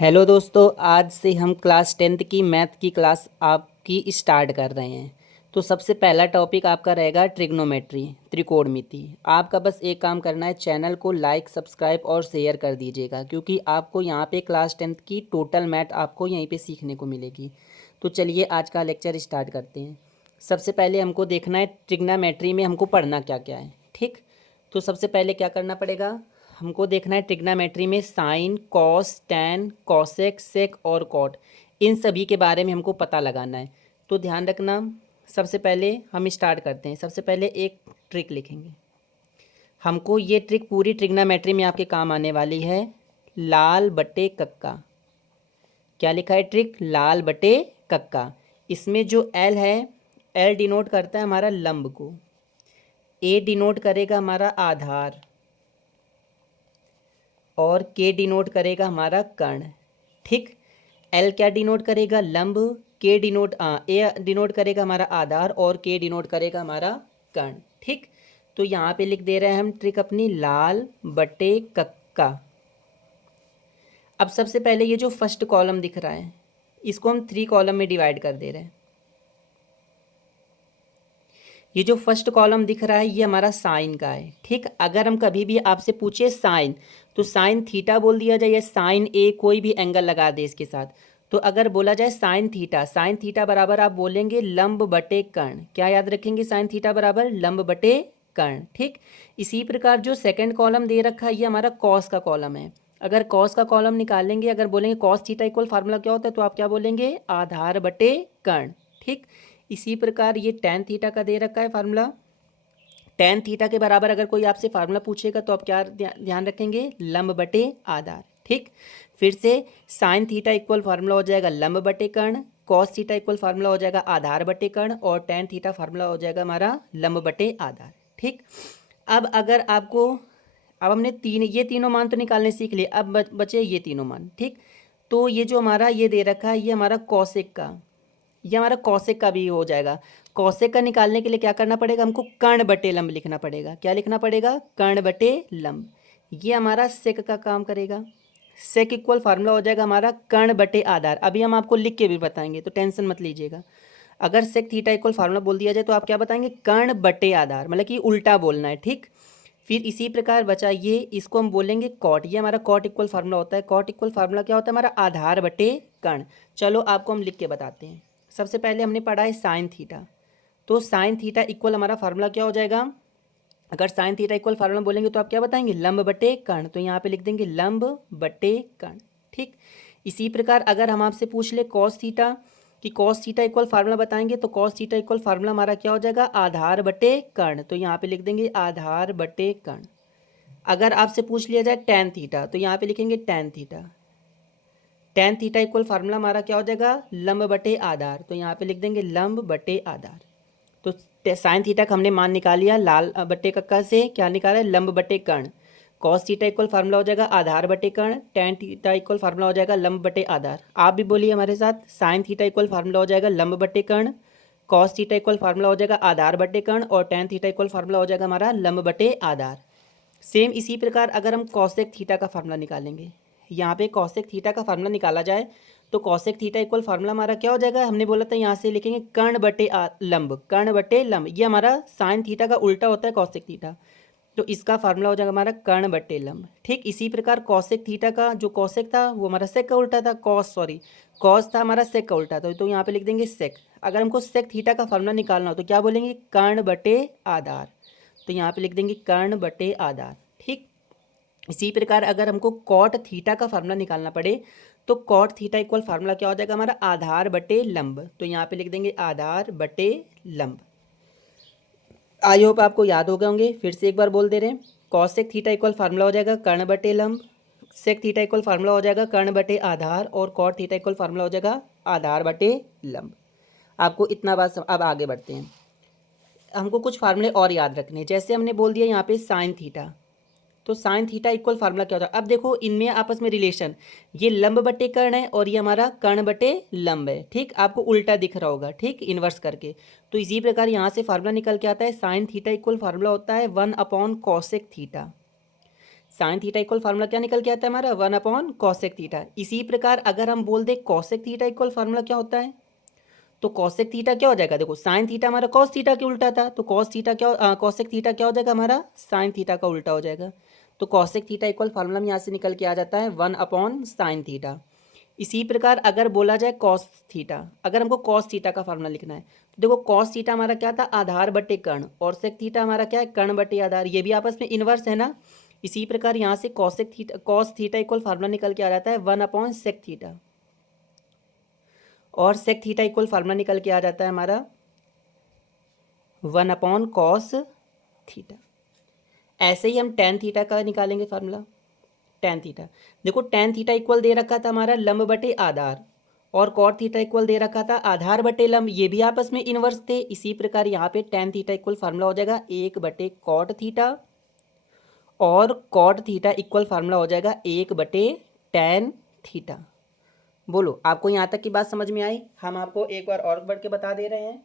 Hello दोस्तों, आज से हम क्लास 10th की मैथ की क्लास आपकी स्टार्ट कर रहे हैं। तो सबसे पहला टॉपिक आपका रहेगा ट्रिग्नोमेट्री, त्रिकोणमिति। आपका बस एक काम करना है, चैनल को लाइक सब्सक्राइब और शेयर कर दीजिएगा, क्योंकि आपको यहाँ पे क्लास 10th की टोटल मैथ आपको यहीं पे सीखने को मिलेगी। तो चलिए आज का लेक्चर स्टार्ट करते हैं। सबसे पहले हमको देखना है ट्रिग्नोमेट्री में हमको पढ़ना क्या क्या है। ठीक, तो सबसे पहले क्या करना पड़ेगा, हमको देखना है ट्रिग्नोमेट्री में साइन, कॉस, टैन, कॉसेक, सेक और कॉट, इन सभी के बारे में हमको पता लगाना है। तो ध्यान रखना, सबसे पहले हम स्टार्ट करते हैं। सबसे पहले एक ट्रिक लिखेंगे। हमको ये ट्रिक पूरी ट्रिग्नोमेट्री में आपके काम आने वाली है। लाल बटे कक्का, क्या लिखा है ट्रिक, लाल बटे कक्का। इसमें जो एल है, एल डिनोट करता है हमारा लंब को, ए डिनोट करेगा हमारा आधार और के डिनोट करेगा हमारा कर्ण। ठीक, एल क्या डिनोट करेगा, लंब, के डिनोट ए डिनोट करेगा हमारा आधार और के डिनोट करेगा हमारा कर्ण। ठीक, तो यहाँ पे लिख दे रहे हैं हम ट्रिक अपनी, लाल बटे कक्का। अब सबसे पहले ये जो फर्स्ट कॉलम दिख रहा है, इसको हम 3 कॉलम में डिवाइड कर दे रहे हैं। ये जो फर्स्ट कॉलम दिख रहा है ये हमारा साइन का है। ठीक, अगर हम कभी भी आपसे पूछे साइन, तो साइन थीटा बोल दिया जाए या साइन ए, कोई भी एंगल लगा दे इसके साथ। तो अगर बोला जाए साइन थीटा, साइन थीटा बराबर आप बोलेंगे लंब बटे कर्ण। क्या याद रखेंगे, साइन थीटा बराबर लंब बटे कर्ण। ठीक, इसी प्रकार जो सेकंड कॉलम दे रखा है ये हमारा कॉस का कॉलम है। अगर कॉस का कॉलम निकालेंगे, अगर बोलेंगे कॉस थीटा इक्वल फार्मूला क्या होता है, तो आप क्या बोलेंगे, आधार बटे कर्ण। ठीक, इसी प्रकार ये टैन थीटा का दे रखा है फार्मूला। टैन थीटा के बराबर अगर कोई आपसे फार्मूला पूछेगा तो आप क्या ध्यान रखेंगे, लंब बटे आधार। ठीक, फिर से साइन थीटा इक्वल फार्मूला हो जाएगा लंब बटे कर्ण, कॉस थीटा इक्वल फार्मूला हो जाएगा आधार बटे कर्ण और टैन थीटा फार्मूला हो जाएगा हमारा लंब बटे आधार। ठीक, अब अगर आपको, अब हमने ये तीनों मान तो निकालने सीख लिए, अब बचे ये तीनों मान। ठीक, तो ये जो हमारा ये दे रखा है ये हमारा कॉसेक का, ये हमारा कौशिक का भी हो जाएगा। कौशिक का निकालने के लिए क्या करना पड़ेगा, हमको कर्ण बटे लंब लिखना पड़ेगा। क्या लिखना पड़ेगा, कर्ण बटे लंब। ये हमारा सेक का काम करेगा। सेक इक्वल फार्मूला हो जाएगा हमारा कर्ण बटे आधार। अभी हम आपको लिख के भी बताएंगे, तो टेंशन मत लीजिएगा। अगर सेक थीटा इक्वल फार्मूला बोल दिया जाए तो आप क्या बताएंगे, कर्ण बटे आधार, मतलब कि उल्टा बोलना है। ठीक, फिर इसी प्रकार बचा ये, इसको हम बोलेंगे कॉट। ये हमारा कॉट इक्वल फार्मूला होता है। कॉट इक्वल फार्मूला क्या होता है, हमारा आधार बटे कर्ण। चलो आपको हम लिख के बताते हैं। सबसे पहले हमने पढ़ा है साइन थीटा, तो साइन थीटा इक्वल हमारा फार्मूला क्या हो जाएगा, अगर साइन थीटा इक्वल फार्मूला बोलेंगे तो आप क्या बताएंगे, लंब बटे कर्ण। तो यहाँ पे लिख देंगे लंब बटे कर्ण। ठीक, इसी प्रकार अगर हम आपसे पूछ ले कॉस थीटा, कि कॉस थीटा इक्वल फार्मूला बताएंगे, तो कॉस थीटा इक्वल फार्मूला हमारा क्या हो जाएगा, आधार बटे कर्ण। तो यहाँ पे लिख देंगे आधार बटे कर्ण। अगर आपसे पूछ लिया जाए टैन थीटा, तो यहाँ पे लिखेंगे tan theta. Tan theta equal formula हमारा क्या हो जाएगा, लंब बटे आधार। तो यहाँ पे लिख देंगे लंब बटे आधार। तो साइन थीटा का हमने मान निकाल लिया, लाल बटे कक्का से क्या निकाला है, लंब बटे कर्ण। कॉस थीटा इक्वल फार्मूला हो जाएगा आधार बटे कर्ण। टैन थीटा इक्वल फार्मूला हो जाएगा लंब बटे आधार। आप भी बोलिए हमारे साथ, साइन थीटा इक्वल फार्मूला हो जाएगा लंब बटे कर्ण, कॉस थीटा इक्वल फार्मूला हो जाएगा आधार बटे कर्ण और टैन थीटा इक्वल फार्मूला हो जाएगा हमारा लंब बटे आधार। सेम इसी प्रकार अगर हम कॉसेक थीटा का फार्मूला निकालेंगे, यहाँ पे कॉसेक थीटा का फार्मूला निकाला जाए, तो कॉसेक थीटा इक्वल फार्मूला हमारा क्या हो जाएगा, हमने बोला था यहाँ से लिखेंगे कर्ण बटे लंब, कर्ण बटे लंब। ये हमारा साइन थीटा का उल्टा होता है कॉसेक थीटा, तो इसका फार्मूला हो जाएगा हमारा कर्ण बटे लंब। ठीक, इसी प्रकार कॉसेक थीटा का जो कॉसेक था वो हमारा सेक का उल्टा था, कॉस था हमारा सेक का उल्टा था, तो यहाँ पे लिख देंगे सेक। अगर हमको सेक थीटा का फार्मूला निकालना हो तो क्या बोलेंगे, कर्ण बटे आधार। तो यहाँ पे लिख देंगे कर्ण बटे आधार। ठीक, इसी प्रकार अगर हमको कॉट थीटा का फार्मूला निकालना पड़े, तो कॉट थीटा इक्वल फार्मूला क्या हो जाएगा हमारा, आधार बटे लंब। तो यहाँ पे लिख देंगे आधार बटे लंब। आई होप आपको याद हो गए होंगे, फिर से एक बार बोल दे रहे हैं। कॉसेक थीटा इक्वल फार्मूला हो जाएगा कर्ण बटे लंब, सेक थीटा इक्वल फार्मूला हो जाएगा कर्ण बटे आधार और कॉट थीटा इक्वल फार्मूला हो जाएगा आधार बटे लंब। आपको इतना बात अब आगे बढ़ते हैं। हमको कुछ फार्मूले और याद रखने हैं। जैसे हमने बोल दिया यहाँ पे साइन थीटा, तो साइन थीटा इक्वल फार्मूला क्या होता है, अब देखो इनमें आपस में रिलेशन, ये लंब बटे कर्ण है और ये हमारा कर्ण बटे लंब है। ठीक, आपको उल्टा दिख रहा होगा, ठीक, इन्वर्स करके। तो इसी प्रकार यहाँ से फार्मूला निकल के आता है, साइन थीटा इक्वल फार्मूला होता है cosec theta. Sine theta equal formula क्या निकल के आता है हमारा 1/cosec थीटा। इसी प्रकार अगर हम बोल दें cosec थीटा इक्वल फार्मूला क्या होता है, तो cosec थीटा क्या हो जाएगा, देखो साइन थीटा हमारा cos थीटा के उल्टा था, तो cosec थीटा क्या हो जाएगा हमारा साइन थीटा का उल्टा हो जाएगा। तो cosec थीटा इक्वल फार्मूला में यहाँ से निकल के आ जाता है 1/sin थीटा। इसी प्रकार अगर बोला जाए cos थीटा, अगर हमको cos थीटा का फार्मूला लिखना है तो देखो cos थीटा हमारा क्या था, आधार बटे कर्ण, और sec थीटा हमारा क्या है, कर्ण बटे आधार, ये भी आपस में इन्वर्स है ना। इसी प्रकार यहाँ से cos थीटा इक्वल फार्मूला निकल के आ जाता है 1/sec थीटा, और sec थीटा इक्वल फार्मूला निकल के आ जाता है हमारा 1/cos थीटा। ऐसे ही हम tan थीटा का निकालेंगे फार्मूला। tan थीटा, देखो tan थीटा इक्वल दे रखा था हमारा लंब बटे आधार, और cot थीटा इक्वल दे रखा था आधार बटे लंब, ये भी आपस में इन्वर्स थे। इसी प्रकार यहाँ पे tan थीटा इक्वल फार्मूला हो जाएगा 1/cot थीटा, और cot थीटा इक्वल फार्मूला हो जाएगा 1/tan थीटा। बोलो आपको यहाँ तक की बात समझ में आई। हम आपको एक बार और बढ़ के बता दे रहे हैं।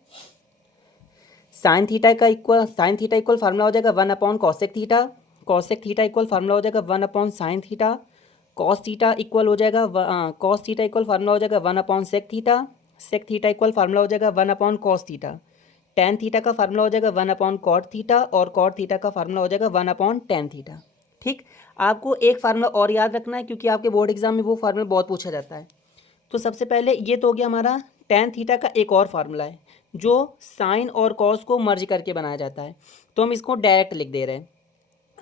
साइन थीटा इक्वल फार्मूला हो जाएगा 1/cosec theta, cosec theta equal formula हो जाएगा 1/sin theta, cos theta equal हो जाएगा cos थीटा इक्वल फार्मूला हो जाएगा 1/sec theta, sec theta equal formula हो जाएगा 1/cos थीटा, tan थीटा का फार्मूला हो जाएगा 1/cot थीटा, और cot थीटा का फार्मूला हो जाएगा 1/tan थीटा। ठीक, आपको एक फार्मूला और याद रखना है क्योंकि आपके बोर्ड एग्जाम में वो फार्मूला बहुत पूछा जाता है। तो सबसे पहले ये तो हो गया हमारा tan थीटा का एक और फार्मूला है जो साइन और कॉस को मर्ज करके बनाया जाता है, तो हम इसको डायरेक्ट लिख दे रहे हैं,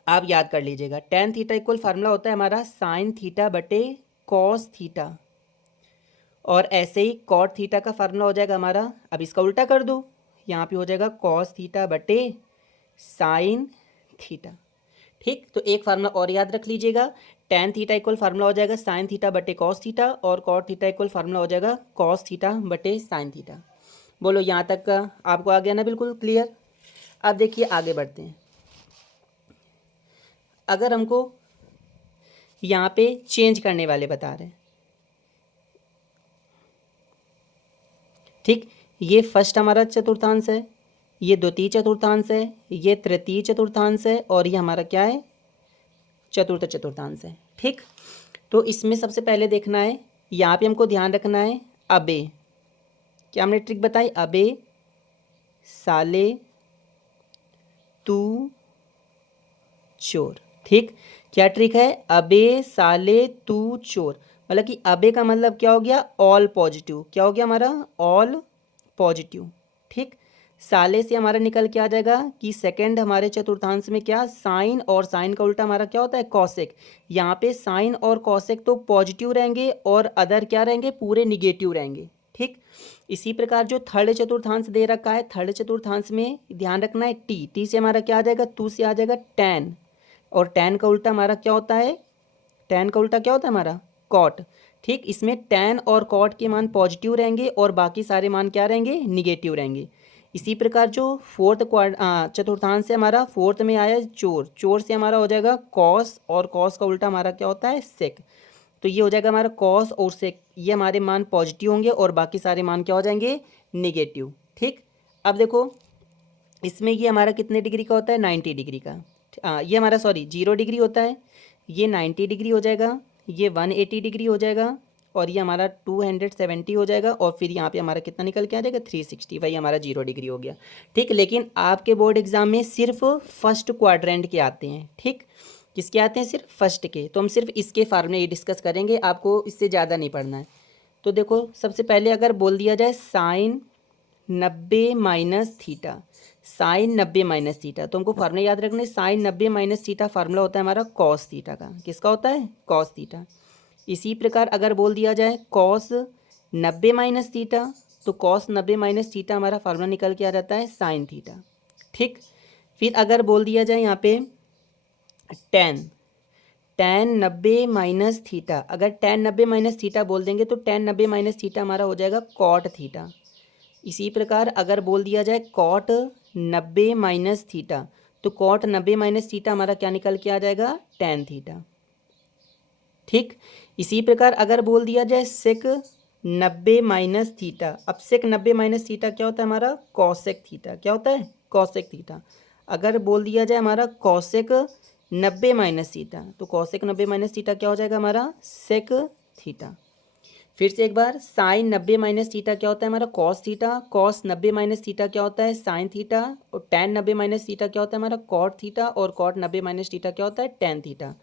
आप याद कर लीजिएगा। tan थीटा इक्वल फार्मूला होता है हमारा साइन थीटा बटे कॉस थीटा, और ऐसे ही कॉट थीटा का फार्मूला हो जाएगा हमारा, अब इसका उल्टा कर दो, यहाँ पे हो जाएगा कॉस थीटा बटे साइन थीटा। ठीक, तो एक फार्मूला और याद रख लीजिएगा, tan थीटा इक्वल फार्मूला हो जाएगा साइन थीटा बटे कॉस थीटा, और कॉट थीटा इक्वल फार्मूला हो जाएगा कॉस थीटा बटे साइन थीटा। बोलो यहाँ तक का आपको आ गया ना, बिल्कुल क्लियर। अब देखिए आगे बढ़ते हैं। अगर हमको यहाँ पे चेंज करने वाले बता रहे हैं, ठीक, ये फर्स्ट हमारा चतुर्थांश है, ये द्वितीय चतुर्थांश है, ये तृतीय चतुर्थांश है, और ये हमारा क्या है, चतुर्थ चतुर्थांश है। ठीक, तो इसमें सबसे पहले देखना है, यहाँ पे हमको ध्यान रखना है अबे, क्या हमने ट्रिक बताई, अबे साले तू चोर। ठीक, क्या ट्रिक है, अबे साले तू चोर, मतलब कि अबे का मतलब क्या हो गया, ऑल पॉजिटिव, क्या हो गया हमारा, ऑल पॉजिटिव। ठीक, साले से हमारा निकल के आ जाएगा कि सेकंड हमारे चतुर्थांश में क्या, साइन, और साइन का उल्टा हमारा क्या होता है, कॉसेक। यहाँ पे साइन और कॉसेक तो पॉजिटिव रहेंगे और अदर क्या रहेंगे, पूरे निगेटिव रहेंगे। ठीक, इसी प्रकार जो थर्ड चतुर्थांश दे रखा है, थर्ड चतुर्थांश में ध्यान रखना है टी से हमारा क्या आ जाएगा, टू से आ जाएगा टैन, और टैन का उल्टा हमारा क्या होता है, टैन का उल्टा क्या होता है हमारा, कॉट। ठीक, इसमें टैन और कॉट के मान पॉजिटिव रहेंगे और बाकी सारे मान क्या रहेंगे, निगेटिव रहेंगे। इसी प्रकार जो फोर्थ चतुर्थांश से हमारा फोर्थ में आया चोर, चोर से हमारा हो जाएगा कॉस, और कॉस का उल्टा हमारा क्या होता है, सेक। तो ये हो जाएगा हमारा कॉस और सेक, ये हमारे मान पॉजिटिव होंगे और बाकी सारे मान क्या हो जाएंगे, निगेटिव। ठीक, अब देखो इसमें ये हमारा कितने डिग्री का होता है, 90 डिग्री का, ये हमारा 0 डिग्री होता है, ये 90 डिग्री हो जाएगा, ये 180 डिग्री हो जाएगा, और ये हमारा 270 हो जाएगा, और फिर यहाँ पे हमारा कितना निकल के आ जाएगा, 360, वही हमारा 0 डिग्री हो गया। ठीक, लेकिन आपके बोर्ड एग्जाम में सिर्फ फर्स्ट क्वाड्रेंट के आते हैं। ठीक, किसके आते हैं, सिर्फ फर्स्ट के, तो हम सिर्फ इसके फार्मूले ये डिस्कस करेंगे, आपको इससे ज़्यादा नहीं पढ़ना है। तो देखो सबसे पहले अगर बोल दिया जाए sine 90 minus theta, sine 90 minus theta, तो हमको फार्मूला याद रखना है, साइन 90 माइनस थीटा फार्मूला होता है हमारा कॉस थीटा का, किसका होता है, कॉस थीटा। इसी प्रकार अगर बोल दिया जाए कॉस 90 माइनस थीटा, तो कॉस 90 माइनस थीटा हमारा फार्मूला निकल के आ जाता है साइन थीटा। ठीक, फिर अगर बोल दिया जाए यहाँ पे टेन 90 माइनस थीटा, अगर टेन 90 माइनस थीटा बोल देंगे तो टेन 90 माइनस थीटा हमारा हो जाएगा कॉट थीटा। इसी प्रकार अगर बोल दिया जाए कॉट 90 माइनस थीटा, तो कॉट 90 माइनस थीटा हमारा क्या निकल के आ जाएगा, टेन थीटा। ठीक, इसी प्रकार अगर बोल दिया जाए सेक 90 माइनस थीटा, अब सेक 90 माइनस थीटा क्या होता है हमारा, कॉसेक थीटा, क्या होता है, कॉसेक थीटा। अगर बोल दिया जाए हमारा कॉसेक 90 माइनस थीटा, तो कॉसेक 90 माइनस थीटा क्या हो जाएगा हमारा सेक थीटा। फिर से एक बार, साइन 90 माइनस थीटा क्या होता है हमारा cos theta, cos 90 minus theta क्या होता है साइन थीटा, और टैन 90 माइनस थीटा क्या होता है हमारा कॉट थीटा, और कॉट 90 माइनस थीटा क्या होता है tan theta.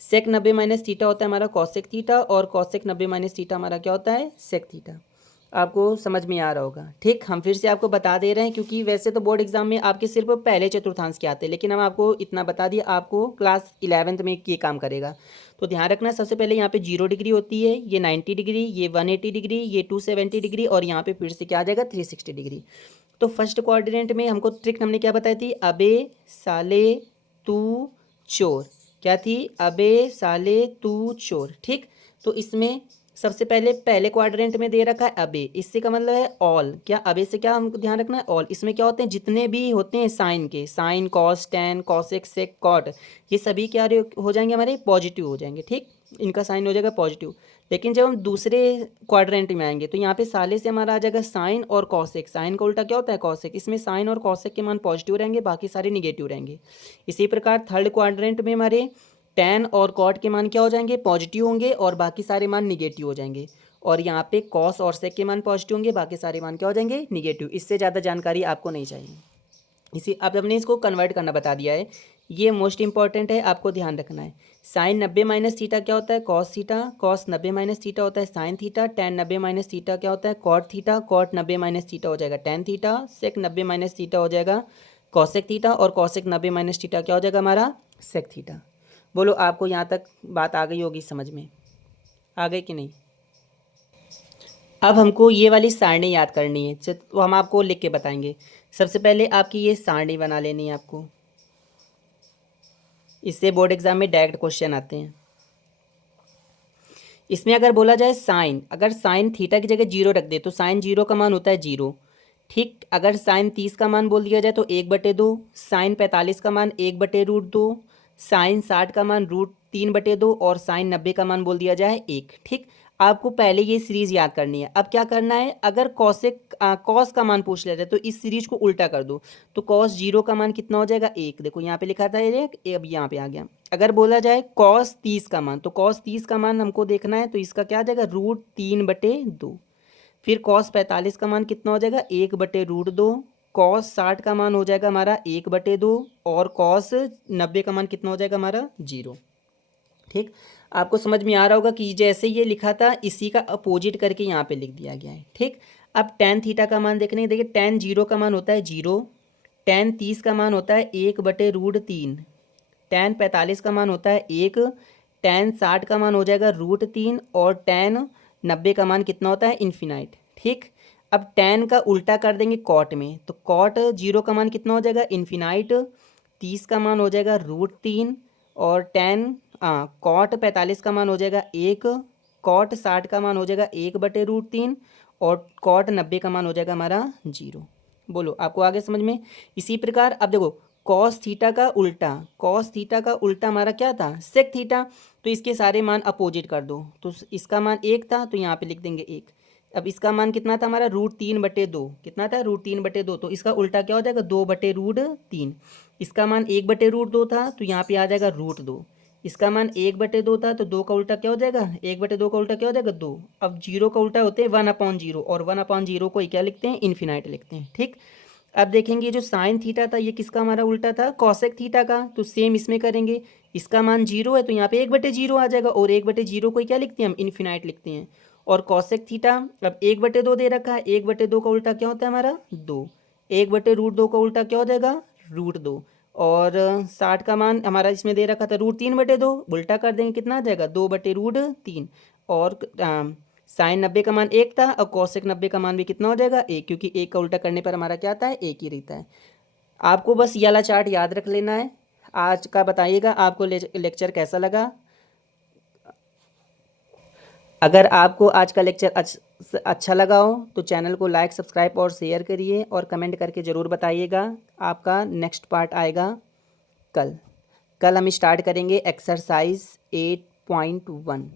Sec 90 minus theta होता है हमारा कॉसेक थीटा, और कॉसेक 90 माइनस थीटा हमारा क्या होता है सेक थीटा। आपको समझ में आ रहा होगा। ठीक, हम फिर से आपको बता दे रहे हैं, क्योंकि वैसे तो बोर्ड एग्जाम में आपके सिर्फ पहले चतुर्थांश के आते हैं, लेकिन हम आपको इतना बता दिया, आपको क्लास 11th में ये काम करेगा। तो ध्यान रखना, सबसे पहले यहाँ पे 0 डिग्री होती है, ये 90 डिग्री, ये 180 डिग्री, ये 270 डिग्री, और यहाँ पे फिर से क्या आ जाएगा 360 डिग्री। तो फर्स्ट क्वाड्रेंट में हमको ट्रिक हमने क्या बताई थी, अबे साले तू चोर, क्या थी, अबे साले तू चोर। ठीक, तो इसमें सबसे पहले क्वाड्रेंट में दे रखा है अबे, इससे का मतलब है ऑल। क्या अबे से क्या हमको ध्यान रखना है, ऑल। इसमें क्या होते हैं, जितने भी होते हैं साइन के, sine cos tan cosec sec cot, ये सभी क्या हो जाएंगे हमारे पॉजिटिव हो जाएंगे। ठीक, इनका साइन हो जाएगा पॉजिटिव। लेकिन जब हम दूसरे क्वाड्रेंट में आएंगे तो यहाँ पे साले से हमारा आ जाएगा साइन और कॉसेक, साइन का उल्टा क्या होता है कॉसेक, इसमें साइन और कॉसेक के मान पॉजिटिव रहेंगे, बाकी सारे निगेटिव रहेंगे। इसी प्रकार थर्ड क्वाड्रेंट में हमारे टैन और कॉट के मान क्या हो जाएंगे पॉजिटिव होंगे, और बाकी सारे मान निगेटिव हो जाएंगे। और यहाँ पे कॉस और सेक के मान पॉजिटिव होंगे, बाकी सारे मान क्या हो जाएंगे निगेटिव। इससे ज़्यादा जानकारी आपको नहीं चाहिए। इसी अब हमने इसको कन्वर्ट करना बता दिया है, ये मोस्ट इंपॉर्टेंट है, आपको ध्यान रखना है। साइन 90 माइनस थीटा क्या होता है cos theta, cos 90 minus theta होता है sine theta, tan 90 minus theta क्या होता है cot theta, cot 90 minus theta हो जाएगा tan theta, sec 90 minus theta हो जाएगा कॉसेक थीटा, और कॉसेक 90 माइनस थीटा क्या हो जाएगा हमारा सेक थीटा। बोलो आपको यहाँ तक बात आ गई होगी समझ में, आ गई कि नहीं। अब हमको ये वाली सारणी याद करनी है, तो हम आपको लिख के बताएंगे। सबसे पहले आपकी ये सारणी बना लेनी है आपको, इससे बोर्ड एग्जाम में डायरेक्ट क्वेश्चन आते हैं। इसमें अगर बोला जाए साइन, अगर साइन थीटा की जगह 0 रख दे तो साइन 0 का मान होता है 0। ठीक, अगर साइन 30 का मान बोल दिया जाए तो 1/2, साइन 45 का मान 1/√2, साइन 60 का मान √3/2, और साइन 90 का मान बोल दिया जाए 1। ठीक, आपको पहले ये सीरीज याद करनी है। अब क्या करना है, अगर कॉस का मान पूछ लेते तो इस सीरीज को उल्टा कर दो, तो कॉस 0 का मान कितना हो जाएगा 1। देखो यहाँ पे लिखा था ये, अब यहाँ पे आ गया। अगर बोला जाए कॉस 30 का मान, तो कॉस 30 का मान हमको देखना है, तो इसका क्या आ जाएगा √3/2। फिर कॉस 45 का मान कितना हो जाएगा 1/√2, कॉस 60 का मान हो जाएगा हमारा 1/2, और कॉस 90 का मान कितना हो जाएगा हमारा 0। ठीक, आपको समझ में आ रहा होगा कि जैसे ये लिखा था इसी का अपोजिट करके यहाँ पे लिख दिया गया है। ठीक, अब टैन थीटा का मान देखने, देखिए टैन 0 का मान होता है 0, टैन 30 का मान होता है 1/√3, टैन 45 का मान होता है 1, टैन 60 का मान हो जाएगा √3, और टैन 90 का मान कितना होता है इन्फिनाइट। ठीक, अब टैन का उल्टा कर देंगे कॉट में, तो कॉट 0 का मान कितना हो जाएगा इन्फिनाइट, 30 का मान हो जाएगा √3, और टैन कॉट 45 का मान हो जाएगा 1, कॉट 60 का मान हो जाएगा 1/√3, और कॉट 90 का मान हो जाएगा हमारा 0। बोलो आपको आगे समझ में। इसी प्रकार अब देखो कॉस थीटा का उल्टा, कॉस थीटा का उल्टा हमारा क्या था सेक थीटा, तो इसके सारे मान अपोजिट कर दो, तो इसका मान 1 था तो यहाँ पे लिख देंगे 1। अब इसका मान कितना था हमारा √3/2, कितना था √3/2, तो इसका उल्टा क्या हो जाएगा 2/√3। इसका मान 1/√2 था तो यहाँ पे आ जाएगा √2। इसका मान 1/2 था तो 2 का उल्टा क्या हो जाएगा 1/2 का उल्टा क्या हो जाएगा 2। अब 0 का उल्टा होते हैं 1/0, और 1/0 को ही क्या लिखते हैं इन्फिनाइट लिखते हैं। ठीक, अब देखेंगे जो साइन थीटा था ये किसका हमारा उल्टा था कॉसेक थीटा का, तो सेम इसमें करेंगे। इसका मान 0 है तो यहाँ पे 1/0 आ जाएगा, और 1/0 को ही क्या लिखते हैं हम इन्फिनाइट लिखते हैं। और कॉसेक थीटा अब 1/2 दे रखा है, 1/2 का उल्टा क्या होता है हमारा 2, 1/√2 का उल्टा क्या हो जाएगा √2, और 60 का मान हमारा इसमें दे रखा था √3/2, उल्टा कर देंगे कितना आ जाएगा 2/√3, और साइन 90 का मान 1 था, और कॉसेक 90 का मान भी कितना हो जाएगा 1, क्योंकि 1 का उल्टा करने पर हमारा क्या आता है 1 ही रहता है। आपको बस ये वाला चार्ट याद रख लेना है। आज का बताइएगा आपको लेक्चर कैसा लगा। अगर आपको आज का लेक्चर अच्छा लगा हो तो चैनल को लाइक सब्सक्राइब और शेयर करिए, और कमेंट करके ज़रूर बताइएगा। आपका नेक्स्ट पार्ट आएगा कल हम स्टार्ट करेंगे एक्सरसाइज 8.1।